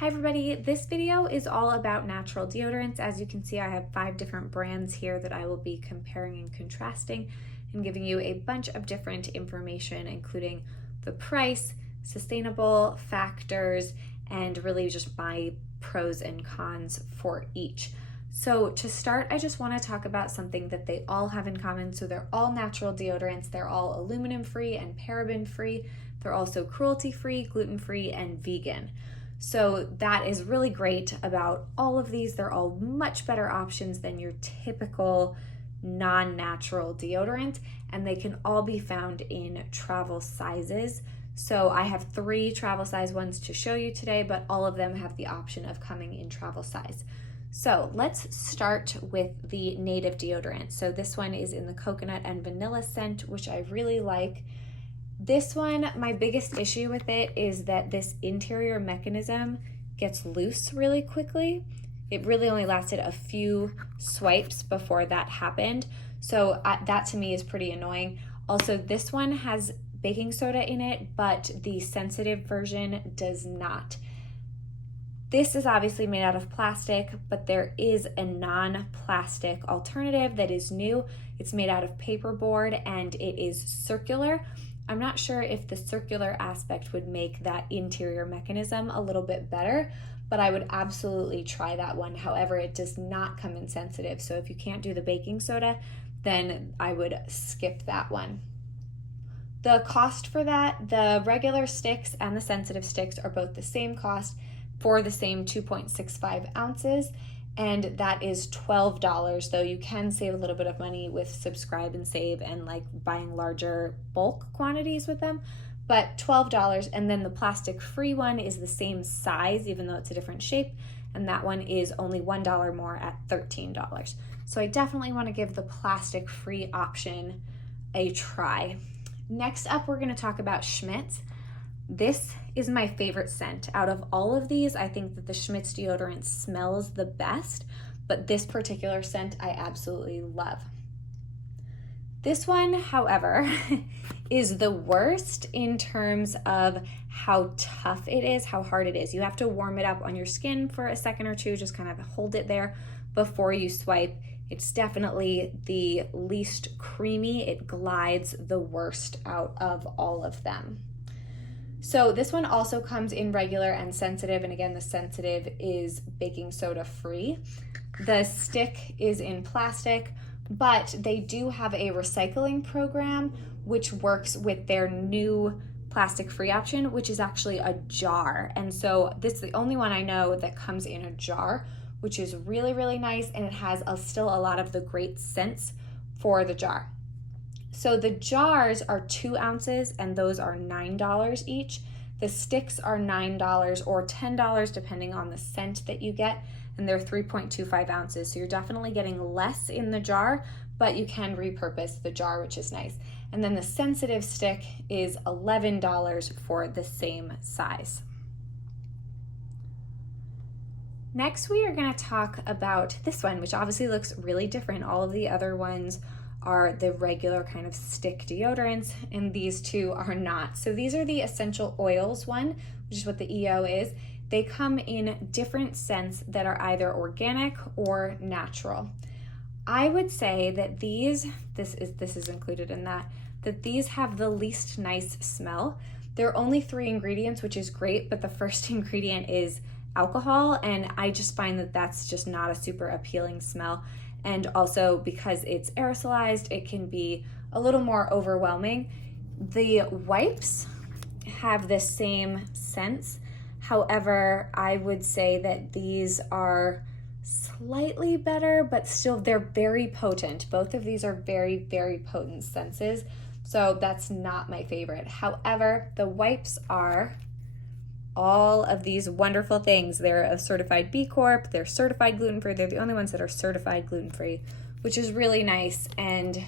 Hi everybody, this video is all about natural deodorants. As you can see, I have 5 different brands here that I will be comparing and contrasting and giving you a bunch of different information, including the price, sustainable factors, and really just my pros and cons for each. So to start, I just want to talk about something that they all have in common. So they're all natural deodorants. They're all aluminum free and paraben free. They're also cruelty free, gluten free, and vegan. So that is really great about all of these. They're all much better options than your typical non-natural deodorant, and they can all be found in travel sizes. So I have 3 travel size ones to show you today, but all of them have the option of coming in travel size. So let's start with the native deodorant. So this one is in the coconut and vanilla scent, which I really like. This one, my biggest issue with it is that this interior mechanism gets loose really quickly. It really only lasted a few swipes before that happened. So that to me is pretty annoying. Also, this one has baking soda in it, but the sensitive version does not. This is obviously made out of plastic, but there is a non-plastic alternative that is new. It's made out of paperboard and it is circular. I'm not sure if the circular aspect would make that interior mechanism a little bit better, but I would absolutely try that one. However, it does not come in sensitive. So if you can't do the baking soda, then I would skip that one. The cost for that, the regular sticks and the sensitive sticks are both the same cost for the same 2.65 ounces. And that is $12, though you can save a little bit of money with subscribe and save and like buying larger bulk quantities with them, but $12. And then the plastic free one is the same size, even though it's a different shape. And that one is only $1 more at $13. So I definitely want to give the plastic free option a try. Next up, we're going to talk about Schmidts. This is my favorite scent. Out of all of these, I think that the Schmidts deodorant smells the best, but this particular scent I absolutely love. This one, however, is the worst in terms of how tough it is, how hard it is. You have to warm it up on your skin for a second or two, just kind of hold it there before you swipe. It's definitely the least creamy. It glides the worst out of all of them. So this one also comes in regular and sensitive, and again, the sensitive is baking soda free. The stick is in plastic, but they do have a recycling program which works with their new plastic free option, which is actually a jar. And so this is the only one I know that comes in a jar, which is really, really nice, and it has still a lot of the great scents for the jar. So the jars are 2 ounces and those are $9 each. The sticks are $9 or $10 depending on the scent that you get, and they're 3.25 ounces. So you're definitely getting less in the jar, but you can repurpose the jar, which is nice. And then the sensitive stick is $11 for the same size. Next, we are going to talk about this one, which obviously looks really different. All of the other ones are the regular kind of stick deodorants, and these two are not. So these are the essential oils one, which is what the EO is. They come in different scents that are either organic or natural. I would say that this is included in that these have the least nice smell. There are only 3 ingredients, which is great, but the first ingredient is alcohol, and I just find that that's just not a super appealing smell. And also because it's aerosolized, it can be a little more overwhelming. The wipes have the same scents. However, I would say that these are slightly better, but still they're very potent. Both of these are very, very potent scents. So that's not my favorite. However, the wipes are all of these wonderful things. They're a certified B Corp, they're certified gluten-free, they're the only ones that are certified gluten-free, which is really nice, and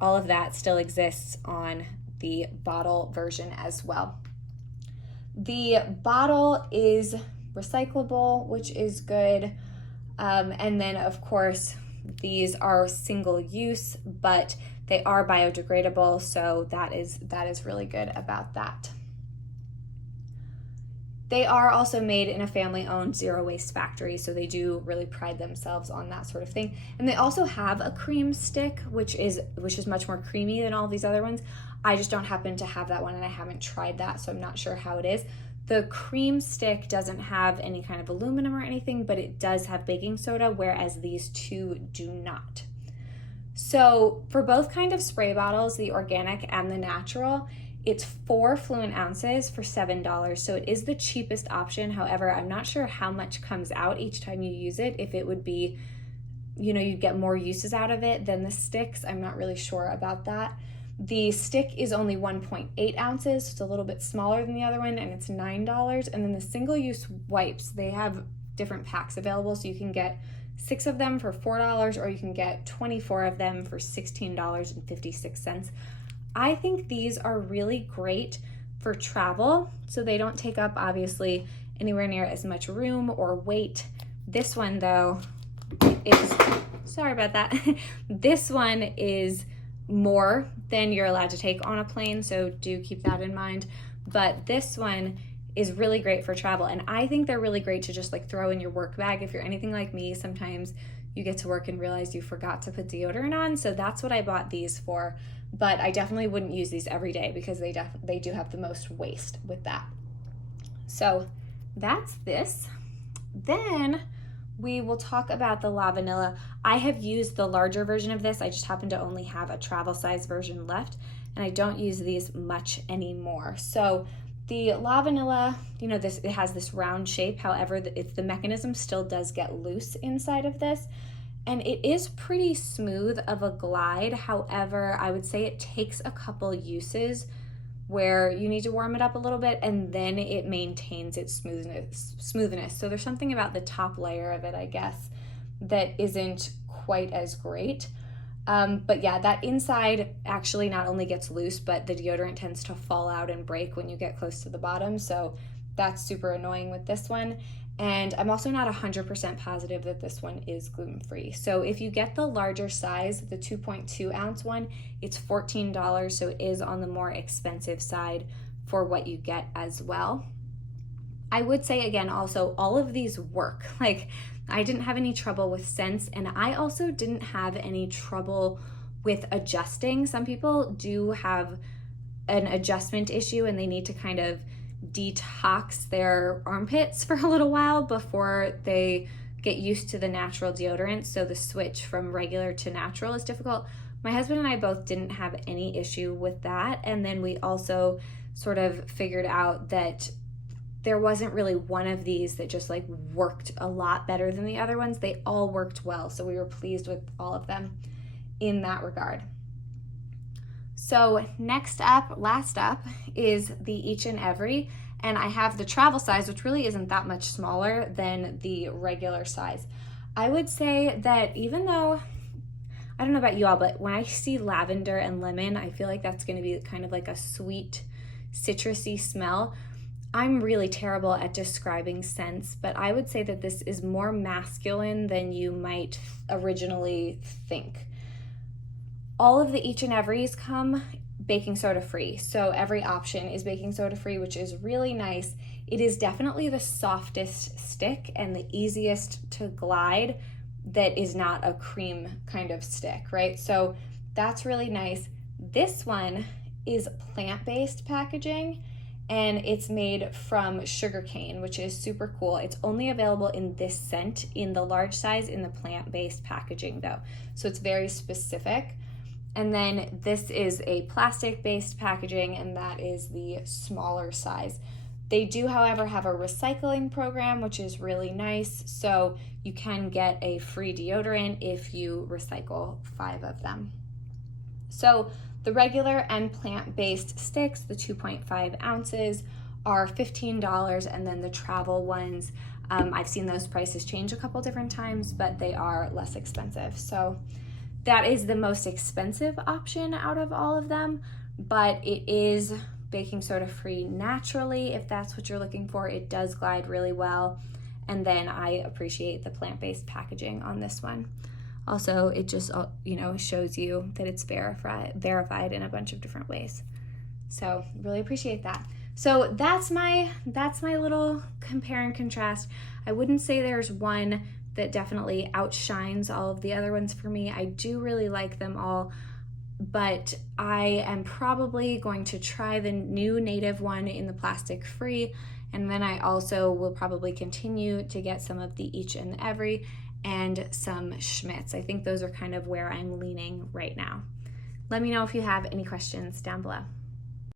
all of that still exists on the bottle version as well. The bottle is recyclable, which is good, and then of course these are single use, but they are biodegradable, so that is really good about that. They are also made in a family-owned zero-waste factory, so they do really pride themselves on that sort of thing. And they also have a cream stick, which is much more creamy than all these other ones. I just don't happen to have that one, and I haven't tried that, so I'm not sure how it is. The cream stick doesn't have any kind of aluminum or anything, but it does have baking soda, whereas these two do not. So for both kind of spray bottles, the organic and the natural, it's 4 fluent ounces for $7. So it is the cheapest option. However, I'm not sure how much comes out each time you use it. If it would be, you'd get more uses out of it than the sticks. I'm not really sure about that. The stick is only 1.8 ounces. So it's a little bit smaller than the other one, and it's $9. And then the single-use wipes, they have different packs available. So you can get 6 of them for $4, or you can get 24 of them for $16.56. I think these are really great for travel, so they don't take up, obviously, anywhere near as much room or weight. This one, though, is, sorry about that, this one is more than you're allowed to take on a plane, so do keep that in mind. But this one is really great for travel, and I think they're really great to just like throw in your work bag. If you're anything like me, sometimes you get to work and realize you forgot to put deodorant on, so that's what I bought these for. But I definitely wouldn't use these every day because they do have the most waste with that. So that's this. Then we will talk about the La Vanila. I have used the larger version of this. I just happen to only have a travel size version left, and I don't use these much anymore. So the La Vanila, it has this round shape. However, the mechanism still does get loose inside of this. And it is pretty smooth of a glide. However, I would say it takes a couple uses where you need to warm it up a little bit, and then it maintains its smoothness. So there's something about the top layer of it, I guess, that isn't quite as great. But yeah, that inside actually not only gets loose, but the deodorant tends to fall out and break when you get close to the bottom. So that's super annoying with this one. And I'm also not 100% positive that this one is gluten-free. So if you get the larger size, the 2.2 ounce one, it's $14. So it is on the more expensive side for what you get as well. I would say again, also, all of these work. Like, I didn't have any trouble with scents, and I also didn't have any trouble with adjusting. Some people do have an adjustment issue and they need to kind of detox their armpits for a little while before they get used to the natural deodorant. So the switch from regular to natural is difficult. My husband and I both didn't have any issue with that. And then we also sort of figured out that there wasn't really one of these that just like worked a lot better than the other ones. They all worked well. So we were pleased with all of them in that regard. So next up, last up, is the Each and Every, and I have the travel size, which really isn't that much smaller than the regular size. I would say that even though, I don't know about you all, but when I see lavender and lemon, I feel like that's going to be kind of like a sweet, citrusy smell. I'm really terrible at describing scents, but I would say that this is more masculine than you might originally think. All of the Each and Everys come baking soda free. So every option is baking soda free, which is really nice. It is definitely the softest stick and the easiest to glide that is not a cream kind of stick, right? So that's really nice. This one is plant-based packaging, and it's made from sugarcane, which is super cool. It's only available in this scent in the large size in the plant-based packaging though. So it's very specific. And then this is a plastic-based packaging, and that is the smaller size. They do, however, have a recycling program, which is really nice. So you can get a free deodorant if you recycle 5 of them. So the regular and plant-based sticks, the 2.5 ounces, are $15, and then the travel ones, I've seen those prices change a couple different times, but they are less expensive. So that is the most expensive option out of all of them, but it is baking soda free naturally. If that's what you're looking for, it does glide really well. And then I appreciate the plant-based packaging on this one. Also, it just, shows you that it's verified in a bunch of different ways. So really appreciate that. So that's my little compare and contrast. I wouldn't say there's one that definitely outshines all of the other ones for me. I do really like them all, but I am probably going to try the new native one in the plastic free, and then I also will probably continue to get some of the each and every and some Schmidts. I think those are kind of where I'm leaning right now. Let me know if you have any questions down below.